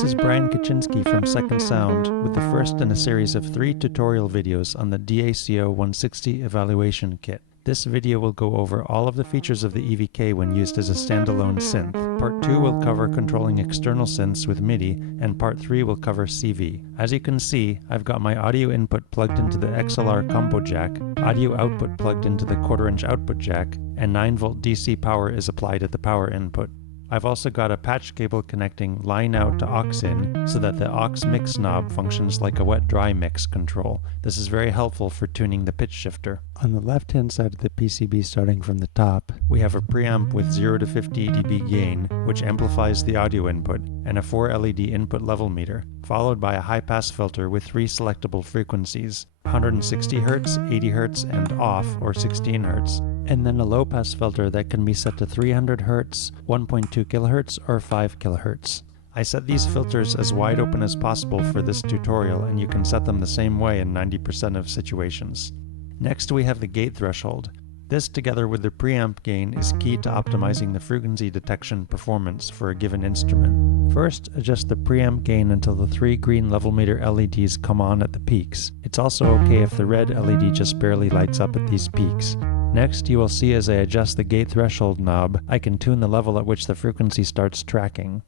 This is Brian Kaczynski from Second Sound with the first in a series of 3 tutorial videos on the DACO160 Evaluation Kit. This video will go over all of the features of the EVK when used as a standalone synth. Part 2 will cover controlling external synths with MIDI, and Part 3 will cover CV. As you can see, I've got my audio input plugged into the XLR combo jack, audio output plugged into the 1/4" output jack, and 9V DC power is applied at the power input. I've also got a patch cable connecting line out to aux in so that the aux mix knob functions like a wet-dry mix control. This is very helpful for tuning the pitch shifter. On the left-hand side of the PCB starting from the top, we have a preamp with 0 to 50 dB gain, which amplifies the audio input, and a 4 LED input level meter, followed by a high-pass filter with 3 selectable frequencies, 160 Hz, 80 Hz, and off, or 16 Hz. And then a low-pass filter that can be set to 300 Hz, 1.2 kHz, or 5 kHz. I set these filters as wide open as possible for this tutorial, and you can set them the same way in 90% of situations. Next we have the gate threshold. This, together with the preamp gain, is key to optimizing the frequency detection performance for a given instrument. First, adjust the preamp gain until the 3 green level meter LEDs come on at the peaks. It's also okay if the red LED just barely lights up at these peaks. Next, you will see as I adjust the gate threshold knob, I can tune the level at which the frequency starts tracking.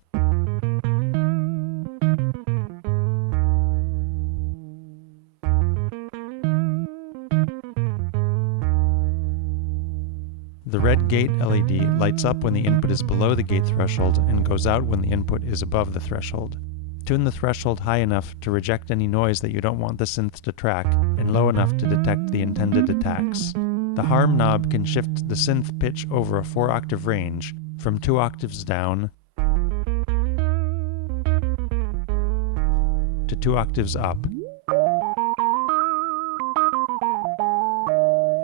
The red gate LED lights up when the input is below the gate threshold and goes out when the input is above the threshold. Tune the threshold high enough to reject any noise that you don't want the synth to track, and low enough to detect the intended attacks. The harm knob can shift the synth pitch over a 4-octave range, from 2 octaves down to 2 octaves up,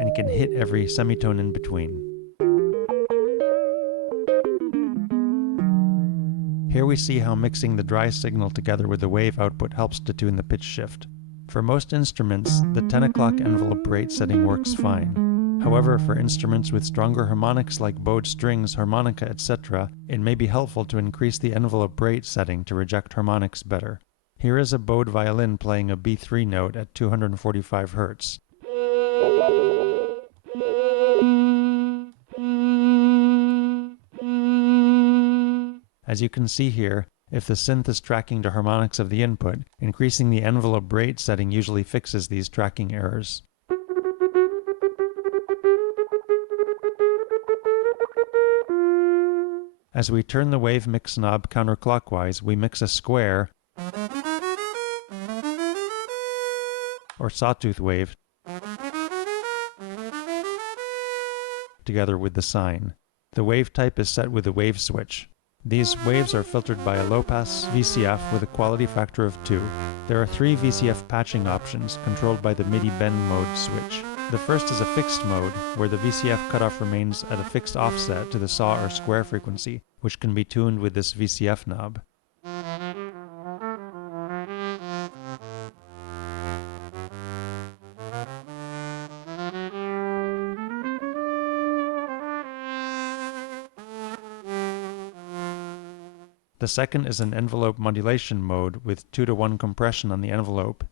and can hit every semitone in between. Here we see how mixing the dry signal together with the wave output helps to tune the pitch shift. For most instruments, the 10 o'clock envelope rate setting works fine. However, for instruments with stronger harmonics like bowed strings, harmonica, etc., it may be helpful to increase the envelope rate setting to reject harmonics better. Here is a bowed violin playing a B3 note at 245 Hz. As you can see here, if the synth is tracking to harmonics of the input, increasing the envelope rate setting usually fixes these tracking errors. As we turn the wave mix knob counterclockwise, we mix a square or sawtooth wave together with the sine. The wave type is set with a wave switch. These waves are filtered by a low-pass VCF with a quality factor of 2. There are 3 VCF patching options controlled by the MIDI bend mode switch. The first is a fixed mode, where the VCF cutoff remains at a fixed offset to the saw or square frequency, which can be tuned with this VCF knob. The second is an envelope modulation mode with 2:1 compression on the envelope.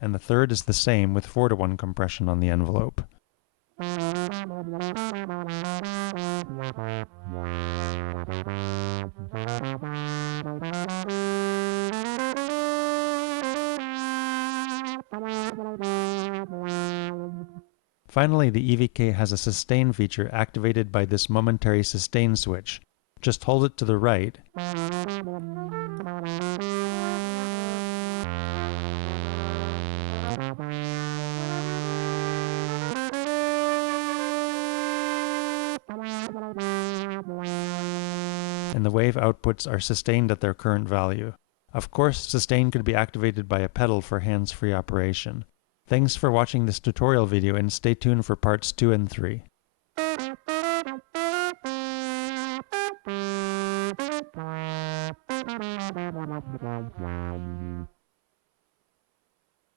And the third is the same with 4:1 compression on the envelope. Finally, the EVK has a sustain feature activated by this momentary sustain switch. Just hold it to the right, and the wave outputs are sustained at their current value. Of course, sustain could be activated by a pedal for hands-free operation. Thanks for watching this tutorial video, and stay tuned for parts 2 and 3.